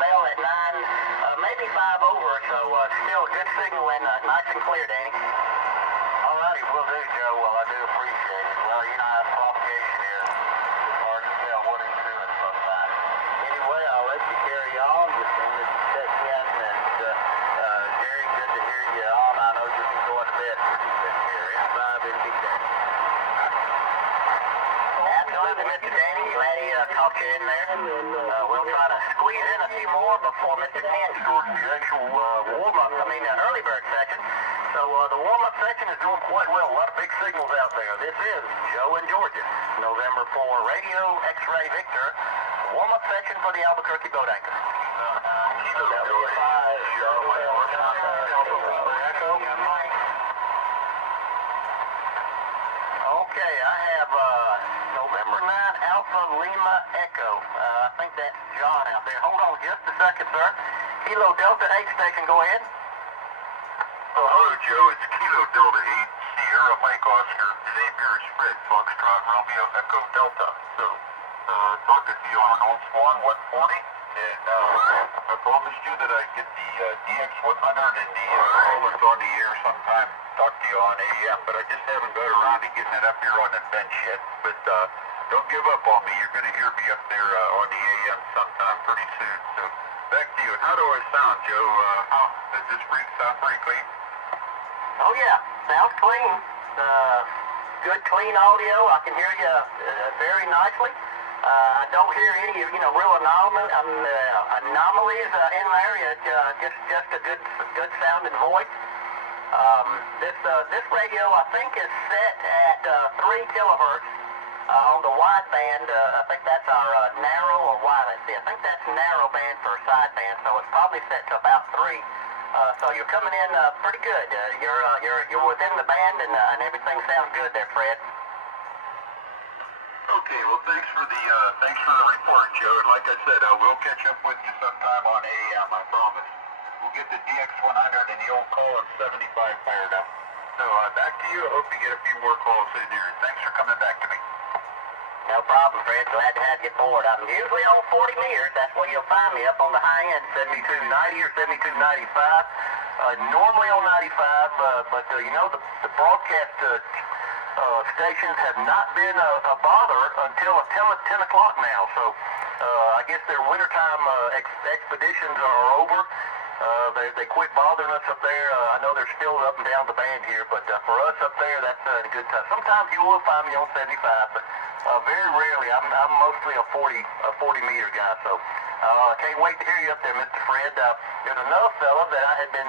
bell at 9, maybe 5 over, so still a good signal and nice and clear, Danny. All righty, will do, Joe. Well, I do appreciate it. Well, you know how propagation is. It's hard to tell what it's doing sometimes. Anyway, I'll let you carry on. Just wanted to check in, and Jerry, good to hear you on. I know you'll be going to bed pretty good here. N5 NBK. Absolutely, Mr. Danny. Glad he caught you in there. We'll try to squeeze in a few more before Mr. Tan starts the actual warm-up, early bird section. So the warm-up section is doing quite well. A lot of big signals out there. This is Joe in Georgia, November 4, Radio X-Ray Victor, warm-up section for the Albuquerque boat anchor. Okay, I have November 9 Alpha Lima Echo. I think that's John out there. Hold on just a second, sir. Kilo Delta 8 station, go ahead. Oh, hello, Joe. It's Kilo Delta 8, Sierra Mike Oscar, Xavier Spread, Foxtrot Romeo Echo Delta. So, talking to you on Old Swan 140, and I promised you that I'd get the DX100 and the rollers on the air sometime. Talk to you on AM, but I just haven't got around to getting it up here on the bench yet. But don't give up on me. You're going to hear me up there on the AM sometime pretty soon. So, back to you. How do I sound, Joe? Does this rig sound pretty clean? Oh yeah, sounds clean. Good clean audio. I can hear you very nicely. I don't hear any, real anomalies in there. It's just a good sounding voice. This radio, I think, is set at 3 kilohertz on the wideband. I think that's our narrow or wide. I think that's narrow band for sideband, so it's probably set to about 3. So you're coming in pretty good. You're within the band, and everything sounds good there, Fred. Okay, well, thanks for the report, Joe. And like I said, I will catch up with you sometime on AM, I promise. We'll get the DX100 and the old Column 75 fired up. So back to you. I hope you get a few more calls in here. Thanks for coming back to me. No problem, Fred. Glad to have you aboard. I'm usually on 40 meters. That's where you'll find me, up on the high end, 7290 or 7295. Normally on 95, but the broadcast stations have not been a bother until 10 o'clock now. So I guess their wintertime expeditions are over. They quit bothering us up there. I know they're still up and down the band here, but for us up there, that's a good time. Sometimes you will find me on 75, but very rarely. I'm mostly a 40 meter guy. So I can't wait to hear you up there, Mr. Fred. There's another fella that I had been